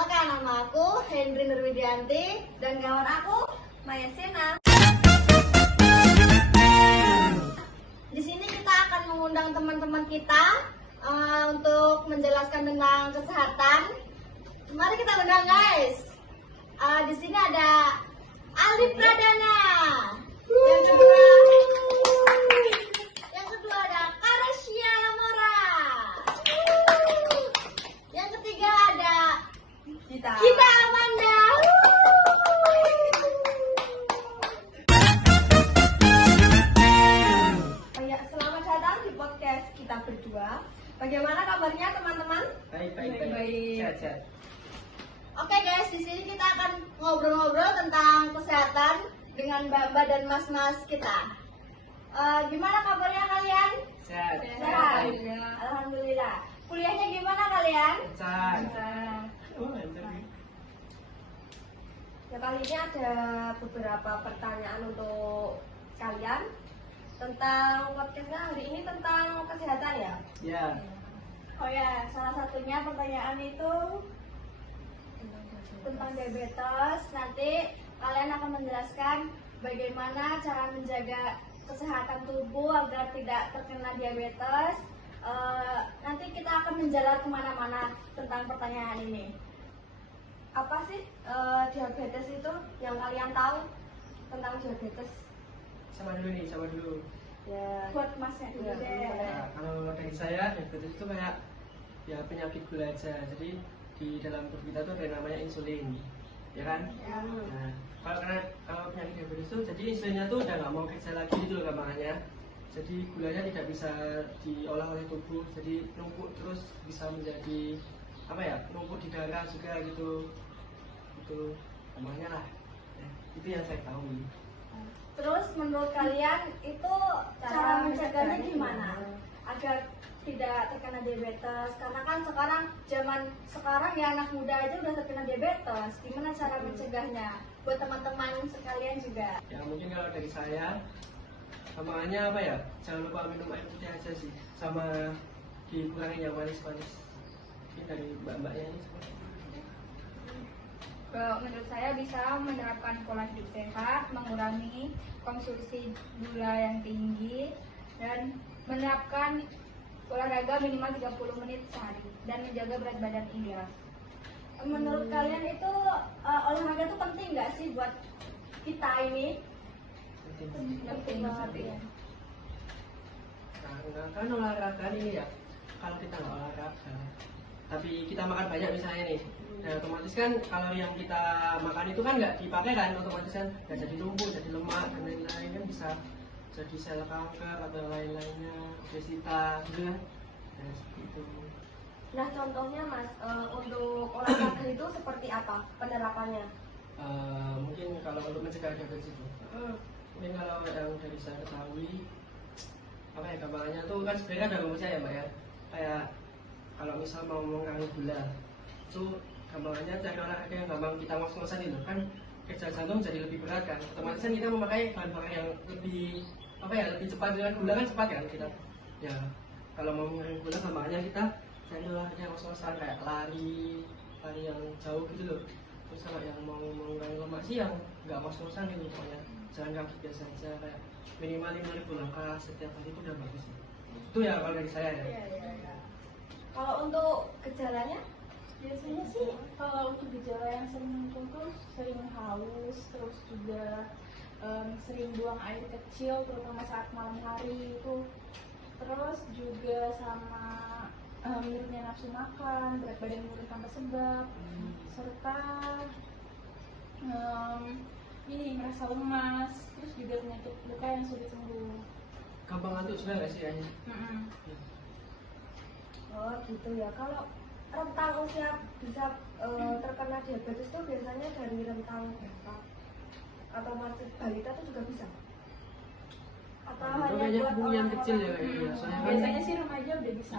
Perkenalkan, nama aku Hendri Nurwidianti dan kawan aku Maya Sena. Di sini kita akan mengundang teman-teman kita untuk menjelaskan tentang kesehatan. Mari kita undang guys. Di sini ada Aldi Pradana. Yang kedua ada Karasya Lamora. Yang ketiga ada kita Amanda. Selamat datang di podcast kita berdua. Bagaimana kabarnya teman-teman? Baik. Sehat. Oke guys, di sini kita akan ngobrol-ngobrol tentang kesehatan dengan mbak-mbak dan mas-mas kita. Gimana kabarnya kalian? Sehat. Alhamdulillah. Kuliahnya gimana kalian? Sehat. Ya, kali ini ada beberapa pertanyaan untuk kalian tentang podcastnya hari ini tentang kesehatan ya. Ya. Oh ya, salah satunya pertanyaan itu tentang diabetes. Nanti kalian akan menjelaskan bagaimana cara menjaga kesehatan tubuh agar tidak terkena diabetes. Nanti kita akan menjalar kemana-mana tentang pertanyaan ini. Apa sih diabetes itu yang kalian tahu tentang diabetes? Sama dulu. Ya, buat masnya dulu deh. Nah, kalau dari saya, diabetes itu kayak ya penyakit gula aja. Jadi di dalam tubuh kita tuh ada namanya insulin, ya kan? Ya. Nah, kalau penyakit diabetes itu, jadi insulinnya tuh udah nggak mau kerja lagi gitu loh gampangannya. Jadi gulanya tidak bisa diolah oleh tubuh, jadi numpuk terus bisa menjadi numpuk di darah juga gitu. Itu namanya lah. Itu yang saya tahu. Terus menurut kalian itu cara mencegahnya gimana agar tidak terkena diabetes? Karena kan zaman sekarang ya anak muda aja udah terkena diabetes. Gimana cara mencegahnya? Buat teman-teman sekalian juga. Ya mungkin kalau dari saya, gampangannya jangan lupa minum air putih aja sih, sama dikurangin yang manis-manis. Mungkin dari mbak-mbaknya ini seperti itu. Menurut saya bisa menerapkan pola hidup sehat, mengurangi konsumsi gula yang tinggi, dan menerapkan olahraga minimal 30 menit sehari dan menjaga berat badan ideal. Menurut kalian itu olahraga itu penting nggak sih buat kita ini? Penting banget ya. Nah, kan olahraga ini ya, kalau kita nggak olahraga tapi kita makan banyak misalnya nih, nah otomatis kan kalori yang kita makan itu kan nggak dipakai kan, otomatis kan nggak jadi numpuk, jadi lemak dan lain-lain, kan bisa jadi sel kanker atau lain-lainnya, obesitas gitu kan. Nah seperti itu. Nah contohnya mas, untuk olahraga itu seperti apa penerapannya? Mungkin kalau untuk mencegah diabetes itu, mungkin kalau yang dari saya ketahui gampangannya tuh kan sebenarnya ada rumusnya ya mbak ya, kayak kalau misal mau mengurangi gula itu gampangannya cari olahraga yang gampang kita ngos-ngosan itu kan, kerja jantung jadi lebih berat kan, otomatis kan kita memakai bahan bakar yang lebih lebih cepat, dengan gula kan cepat kan kita ya. Kalau mau mengurangi gula gampangannya kita cari olahraga yang ngos-ngosan kayak lari yang jauh gitu loh. Terus kalau yang mau mengurangi lemak sih yang nggak ngos-ngosan gitu, pokoknya jalan kaki biasa aja, kayak minimal 5.000 langkah setiap hari itu udah bagus. Itu ya kalau dari saya ya. Iya. Kalau untuk gejalanya? Biasanya sih kalau untuk gejala yang sering muncul tuh sering haus, terus juga sering buang air kecil terutama saat malam hari itu, terus juga sama menurunnya nafsu makan, berat badan menurun tanpa sebab, serta ini merasa lemas, terus juga penyakit luka yang sulit sembuh. Gampang ngantuk juga nggak sih ya? Oh gitu ya. Kalau rentang usia bisa terkena diabetes itu biasanya dari rentang berapa? Atau masih balita itu juga bisa? Atau hanya buat orang yang kecil ya kayaknya? Biasanya sih remaja udah bisa.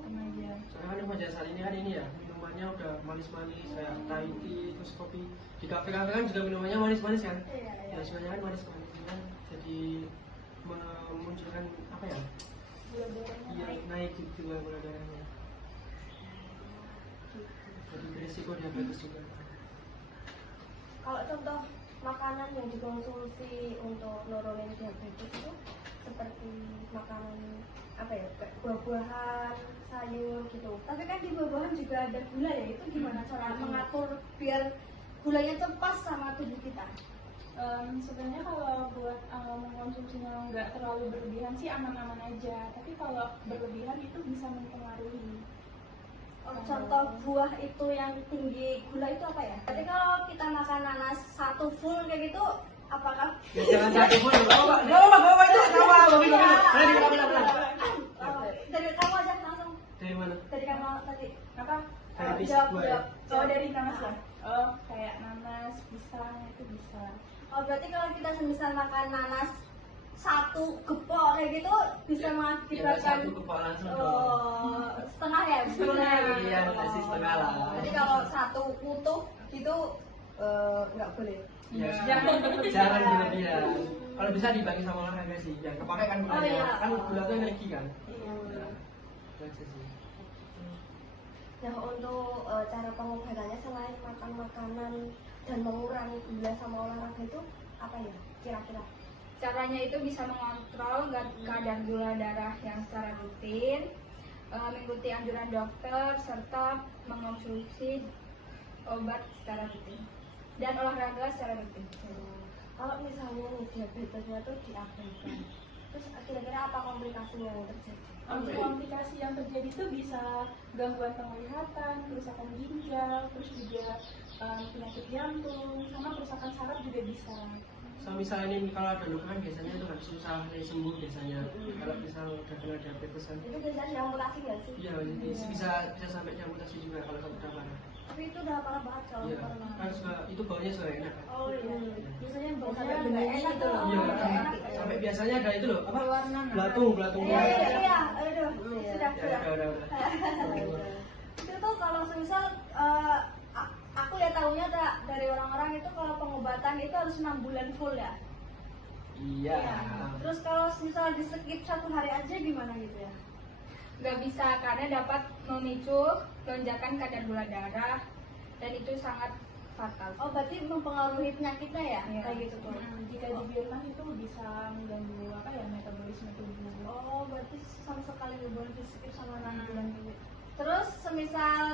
Remaja. Soalnya kan remaja saat ini kan ini ya, minumannya udah manis-manis kayak Thai tea, terus kopi. Di kafe-kafe kan juga minumannya manis-manis kan? Iya. Biasanya kan manis-manis kan, jadi memunculkan Gula darahnya naik gitu gula darahnya. Jadi dari resiko diabetes juga. Kalau contoh makanan yang dikonsumsi untuk nurunin diabetes itu seperti makanan apa ya, kayak buah-buahan, sayur gitu. Tapi kan di buah-buahan juga ada gula ya, itu gimana cara mengatur biar gulanya tuh pas sama tubuh kita? Sebenarnya kalau buat mengkonsumsinya nggak terlalu berlebihan sih aman-aman aja. Tapi kalau berlebihan itu bisa mempengaruhi. Contoh buah itu yang tinggi gula itu apa ya? Jadi kalau kita makan nanas satu full kayak gitu, apakah Ya jangan satu pun, gak apa-apa itu sama. dari kamu aja langsung? Dari mana? Dari kamu tadi Apa? Dari bis jawab, buah. jawab. Oh, dari nanas ya? Oh, kayak nanas, pisang itu bisa. Oh, berarti kalau kita semisal makan nanas satu gepok kayak gitu bisa Ya, mengakibatkan satu kepala langsung dong. setengah ya sebetulnya. Iya, kasih setengah lah. Jadi kalau satu utuh itu nggak boleh. Ya, Jangan jangan berlebihan. Kalau bisa dibagi sama olahraga sih, yang kepake kan gulanya. Oh, iya. Kan gula itu energi kan. Iya. Ya, itu aja sih. Nah, untuk cara pengobatannya selain makan makanan dan mengurangi gula sama olahraga itu apa ya kira-kira? Caranya itu bisa mengontrol kadar gula darah yang secara rutin, mengikuti anjuran dokter, serta mengonsumsi obat secara rutin dan olahraga secara rutin. Kalau misalnya nih diabetesnya tuh diabaikan, terus kira-kira apa komplikasinya yang terjadi? Untuk komplikasi yang terjadi itu bisa gangguan penglihatan, kerusakan ginjal, terus juga penyakit jantung, sama kerusakan saraf juga bisa. So misalnya ini kalau ada luka kan biasanya itu nggak susah sembuh biasanya. Kalau misal udah kena diabetes kan. Itu biasanya amputasi nggak sih? Iya, jadi bisa sampai diamputasi juga kalau sampai udah parah. Tapi itu udah parah banget kalau Iya, parah. kan itu baunya suka enak kan. Oh iya. Biasanya bau Biasanya sampai baunya enak gitu tuh. loh. Iya, Oh, kan enak. sampai biasanya ada itu loh, apa? Berwarna Belatung. Iya, iya. Aduh, sudah. Ya udah. Itu tuh kalau misal aku ya tahunya dari orang-orang itu kalau pengobatan itu harus 6 bulan full ya. Iya. Terus kalau misal di skip 1 hari aja gimana gitu ya? Nggak bisa karena dapat memicu lonjakan kadar gula darah dan itu sangat fatal. Oh, berarti mempengaruhi penyakitnya ya? Iya. Kayak gitu tuh. Jika dibiarkan itu bisa mengganggu apa ya metabolisme tubuh. Oh, berarti sama sekali nggak boleh di skip sama 6 bulan gitu. Terus semisal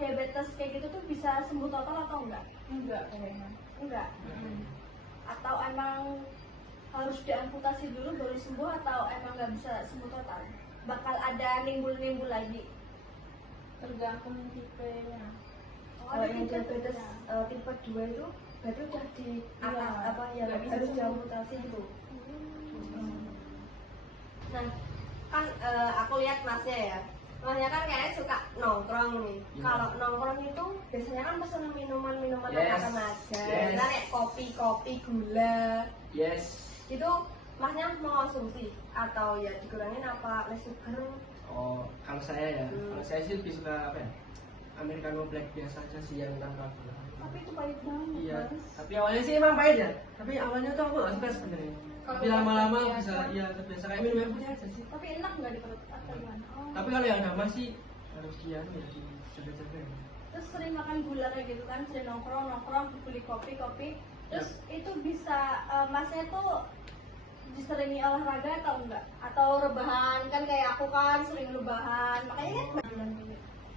diabetes kayak gitu tuh bisa sembuh total atau enggak? Enggak kayaknya. Enggak. Atau emang harus diamputasi dulu baru sembuh atau emang nggak bisa sembuh total? Bakal ada nimbul-nimbul lagi? Tergantung tipenya. Kalau yang diabetes tipe 2 itu berarti udah di atas Iya, apa ya nggak bisa harus sembuh. diamputasi gitu. Nah, kan aku lihat masnya ya. Masnya kan kayaknya suka nongkrong nih. Iya. Kalau nongkrong itu biasanya kan pesen minuman-minuman Yes. apa aja. Yes. Nah, kayak kopi, gula. Yes. Itu masnya mengonsumsi atau ya dikurangin apa less sugar? Oh, kalau saya ya, kalau saya sih lebih suka apa ya? Americano black biasa aja sih yang tanpa gula. Tapi itu pahit banget. Iya, Mas. tapi awalnya sih emang pahit ya. Tapi awalnya tuh aku nggak suka sebenarnya. Kalau Tapi lama-lama terbiasa. bisa, iya terbiasa kayak minum air putih aja sih. Tapi enak nggak di perut atau gimana? Oh. Tapi kalau yang damai sih harus ya dijaga-jaga. ya. Terus sering makan gula kayak gitu kan, sering nongkrong, beli kopi. Terus itu bisa masnya tuh diseringi olahraga atau enggak? Atau rebahan kan kayak aku kan sering rebahan, makanya kan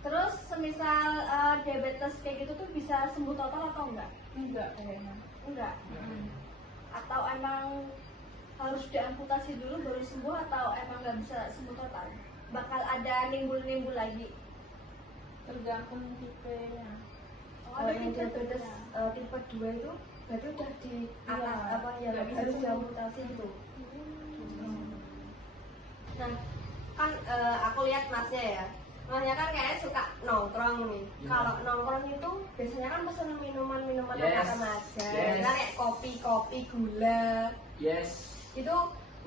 terus semisal diabetes kayak gitu tuh bisa sembuh total atau enggak? Enggak kayaknya. Enggak. Atau emang harus diamputasi dulu baru sembuh atau emang nggak bisa sembuh total? Bakal ada nimbul-nimbul lagi? Tergantung tipenya. Kalau yang diabetes tipe 2 itu berarti udah di atas Iya, apa ya nggak bisa harus sembuh. diamputasi gitu. Nah, kan aku lihat masnya ya. Masnya kan kayaknya suka nongkrong nih. Iya. Kalau nongkrong itu biasanya kan pesen minuman-minuman Yes. apa aja. Yes. Nah, kayak kopi, gula. Yes. Itu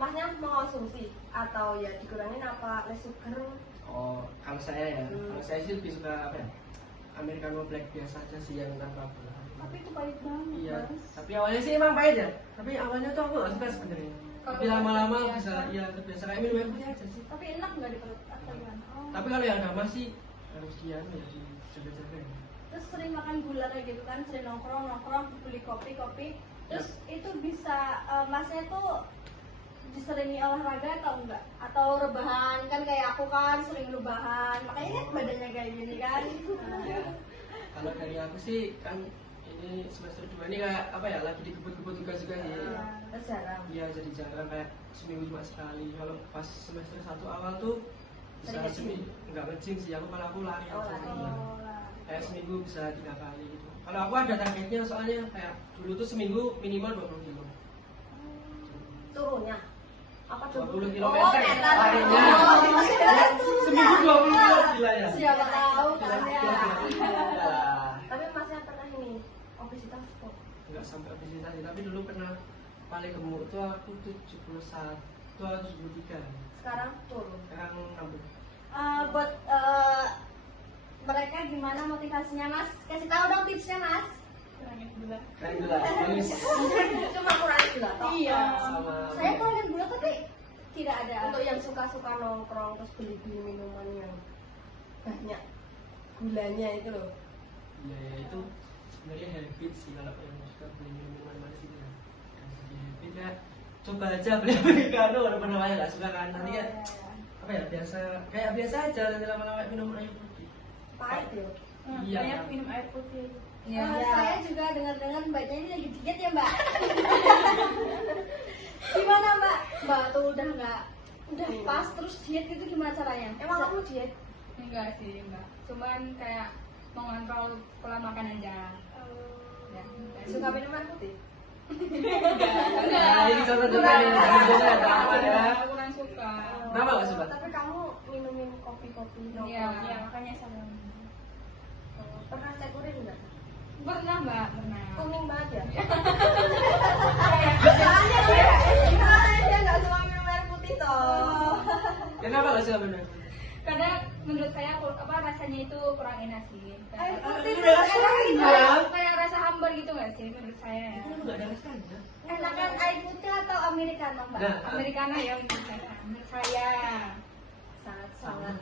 masnya mengonsumsi atau ya dikurangin apa less sugar? Oh, kalau saya ya, kalau saya sih lebih suka apa ya? Americano black biasa aja sih yang tanpa gula. Tapi itu pahit banget. Iya, Mas. tapi awalnya sih emang pahit ya. Tapi awalnya tuh aku nggak suka sebenarnya. Kalau Tapi lama-lama terbiasa. bisa, iya terbiasa kayak minum air putih aja sih. Tapi enak nggak di perut atau gimana? Oh. Tapi kalau yang damai sih harus ya dijaga-jaga. ya. terus sering makan gula kayak gitu kan, sering nongkrong beli kopi, terus itu bisa masnya tuh diseringi olahraga atau enggak? Atau rebahan, kan kayak aku kan sering rebahan, makanya kan badannya kayak gini kan. Ya, kalau dari aku sih kan ini semester 2 ini kayak apa ya, lagi dikebut-kebut tugas juga sih. Terus jarang. Iya, jadi jarang, kayak seminggu cuma sekali. Kalau pas semester 1 awal tuh bisa Sering nge-gym? seminggu, enggak nge-gym sih, aku malah aku lari Oh, aja. lari. Iya. Kayak seminggu bisa 3 kali gitu. Kalau aku ada targetnya, soalnya kayak dulu tuh seminggu minimal 20 kilo. Turunnya apa tuh? 20 km Oh, meter. larinya. Oh, Seminggu 20 kilo, gila ya. Siapa tahu kan ya. Ya. Tapi masnya pernah ini obesitas kok? Enggak sampai obesitas sih, tapi dulu pernah paling gemuk tuh aku 71 atau 73. Sekarang turun. Sekarang 60. Buat mereka gimana motivasinya mas? Kasih tahu dong tipsnya mas. Kurangin gula. Kan gula, bagus. Cuma kurangin gula toh. Iya. Sama Saya kurangin gula tapi tidak ada. Untuk yang suka-suka nongkrong terus beli-beli minuman yang banyak gulanya itu loh. ya itu sebenarnya habit sih, kalau yang suka beli minuman manis itu ya. Yang jadi habit ya, coba aja beli americano walaupun namanya nggak suka kan, nanti kan apa ya, biasa aja, nanti lama-lama minum air putih. Pahit ya. Iya, Banyak kan. minum air putih. Iya. Saya juga dengar-dengar mbaknya ini lagi diet ya mbak. Gimana mbak? Mbak tuh udah pas terus diet gitu gimana caranya? Emang kamu diet? Enggak sih, enggak. Cuman kayak mengontrol pola makan aja. Ya, Suka minum air putih? Nah, ini contoh juga nih, contohnya ada apa ya? kurang suka. Kenapa nggak suka? Tapi kamu minumin kopi-kopi nongkrong. Iya. Ya makanya sama. Pernah cek urin nggak? Pernah mbak, pernah. Kuning banget ya? Soalnya Dia nggak suka minum air putih toh. Kenapa nggak suka minum? Karena menurut saya apa rasanya itu kurang enak sih. air putih Udah terus enak enak ya. Kayak rasa hambar gitu nggak sih menurut saya ya. Itu nggak ada rasanya. enakan air putih atau americano mbak? Nah, Americano ya menurut saya. Menurut saya. Sangat-sangat.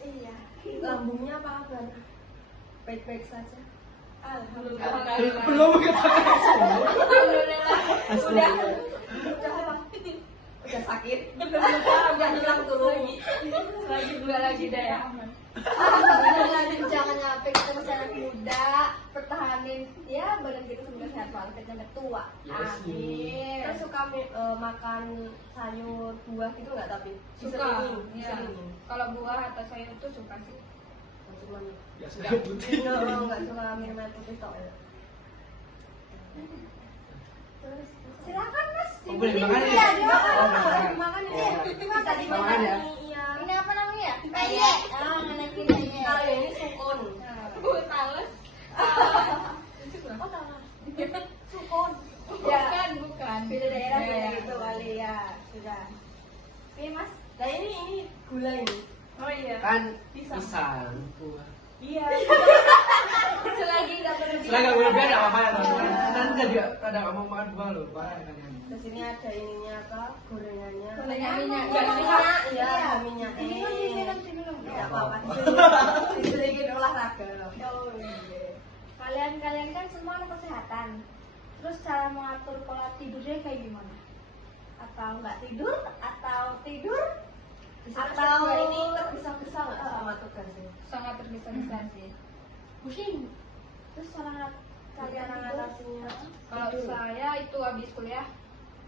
Iya. Lambungnya apa kabar? Baik-baik saja. Alhamdulillah. Belum ketahuan semua. Udah Udah apa? Udah sakit? Udah hilang turun. lagi dua lagi dah ya. Alhamdulillah, jangan sampai kita masih anak muda, pertahanin ya badan kita semoga sehat walafiat kita sampai tua. Yes. Amin. Kita suka makan sayur buah gitu nggak tapi? Suka. Bisa Ya. ini. Kalau buah atau sayur itu suka sih. Cuman Ya sudah putih. nggak suka minum air putih tok ya. Terus silakan mas. Oh, boleh dimakan ya? Iya, dimakan. Oh, Boleh dimakan. dimakan Oh, ya. iya. Bisa Dimakan ya? Iya. Ini apa namanya? Peye. Ah, mana peye. Kalau yang ini sukun. Talas. Oh tahu. Sukun. Bukan. Beda daerah Iya, beda iya. gitu kali ya. Sudah. Oke mas. Nah ini gula ini. Oh iya. Kan Pisang. pisang buah. Iya. Selagi nggak perlu Setelah nggak boleh nggak apa-apa ya teman-teman. Nanti jadi ada nggak mau makan buah loh, parah kan ya. Terus ini ada ininya apa? Gorengannya. Gorengan minyak. Nggak Nggak minyak. Iya, Iya. minyak. Diminum. Nggak apa-apa. Sedikit olahraga. Oh iya. Kalian kan semua anak kesehatan. Terus cara mengatur pola tidurnya kayak gimana? Atau nggak tidur? Atau tidur? Atau ini tergesa-gesa nggak sama tugasnya? Sangat tergesa-gesa sih. Pusing. Terus cara kalian tidur? Mengatasinya. Kalau saya itu habis kuliah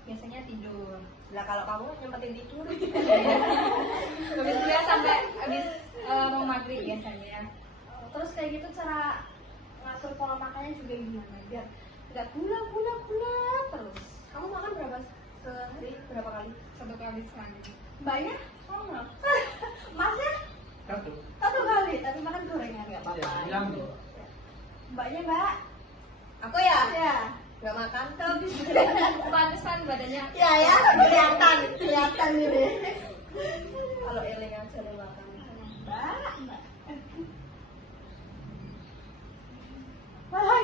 biasanya tidur. Nah kalau kamu nyempetin tidur. Habis kuliah sampai habis mau maghrib biasanya. Terus kayak gitu cara ngatur pola makannya juga gimana? Biar nggak gula terus. Kamu makan berapa sehari? Berapa kali? 1 kali sehari. Mbaknya? Sama. Masnya? Satu. 1 kali, tapi makan gorengan nggak Ya, apa-apa. bilang. Mbaknya mbak? Aku ya? Ya. Nggak makan. Pantesan badannya. Ya, kelihatan ini. Kalau Eling aja nih makan. Mbak. Malah,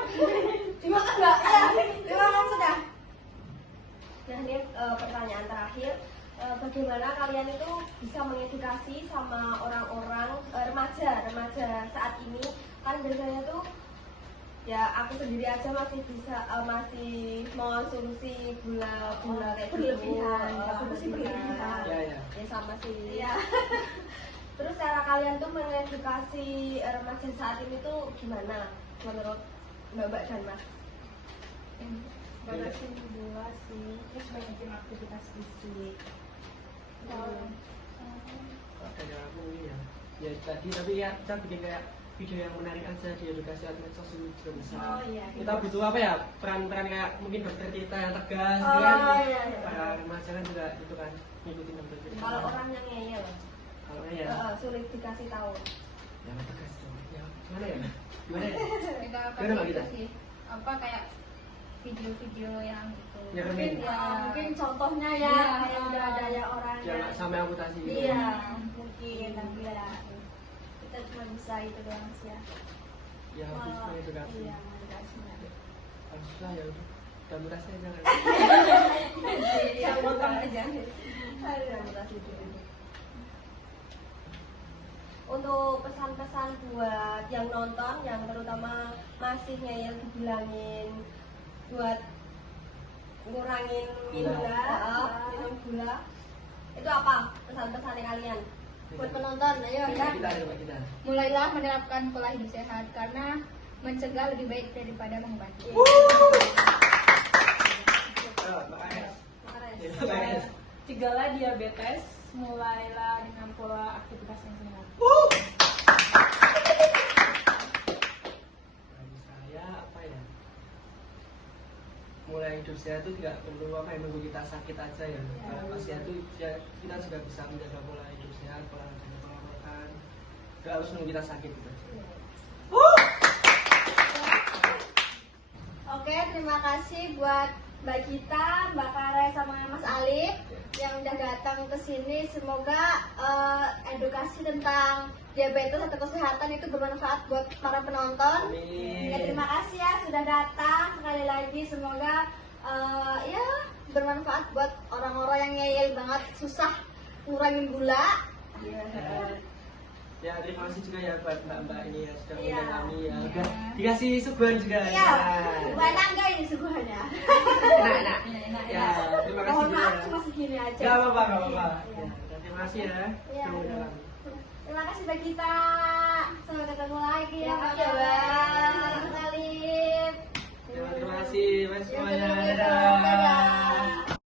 dimakan mbak? Ya, dimakan sudah. Nah ini pertanyaan terakhir. Bagaimana kalian itu bisa mengedukasi sama orang-orang remaja saat ini? Kan biasanya tuh Ya aku sendiri aja masih bisa masih mengonsumsi gula-gula kayak Berlebihan, gitu. aku sih berlebihan. Ya ya. Ya sama sih. Iya. Terus cara kalian tuh mengedukasi remaja saat ini tuh gimana menurut Mbak dan Mas? Batasin gula sih, terus banyakin aktivitas fisik. Kayak aku ini ya tadi, tapi ya kita bikin kayak video yang menarik aja di edukasi medsos itu juga bisa. Oh, iya. Kita butuh apa ya, peran-peran kayak mungkin dokter kita yang tegas Oh, gitu kan. iya, iya. Para remaja kan juga itu kan ngikutin dokter kita. Kalau orang yang ngeyel, Kalau ya sulit dikasih tahu. yang tegas tuh ya gimana ya Kita Gimana, Mbak, kita? kasih apa kayak video-video yang itu. Ya, Mungkin Remin. mungkin contohnya ya Iya. kayak udah ada ya orang ya nggak sampai amputasi gitu. Iya, mungkin nanti ya kita cuma bisa itu doang sih ya. Ya habis mengedukasi. Iya, mengedukasinya. Haruslah ya udah amputasi aja kan. Iya, potong aja. Aduh, amputasi dulu. Untuk pesan-pesan buat yang nonton, yang terutama masih ngeyel dibilangin buat ngurangin minum gula, itu apa pesan-pesannya kalian? Buat penonton, ayo ya. Kita coba kita. Mulailah menerapkan pola hidup sehat karena mencegah lebih baik daripada mengobati. Mbak Ares. Ya, Makasih. Mbak Ares. Cegahlah diabetes, mulailah dengan pola aktivitas yang sehat. Bagi saya apa ya? Mulai hidup sehat itu tidak perlu apa yang nunggu kita sakit aja ya. Kalau pas sehat itu ya, kita juga bisa menjaga pola hidup sehat, pola makan. Gak harus nunggu kita sakit gitu aja. Oke, terima kasih buat Mbak Gita, Mbak Kare, sama Mas Alif yang udah datang ke sini. Semoga edukasi tentang diabetes atau kesehatan itu bermanfaat buat para penonton. Amin. Ya, terima kasih ya sudah datang sekali lagi. Semoga ya bermanfaat buat orang-orang yang ngeyel banget, susah ngurangin gula. Ya terima kasih juga ya buat mbak-mbak ini ya sudah Iya. mengundang kami ya. Udah dikasih suguhan juga. Iya, enak nggak ini suguhannya? Enak. Ya terima kasih Mohon juga. maaf cuma segini aja. Gak apa-apa, gak apa-apa. Iya. Ya, terima kasih ya. Iya. Sudah mengundang kami. Terima kasih Mbak Gita. Sampai ketemu lagi ya Pak Terima kasih, Jawa. Mas Alif. Ya, terima kasih mas Ya, semuanya. betul-betul. Dadah. Dadah.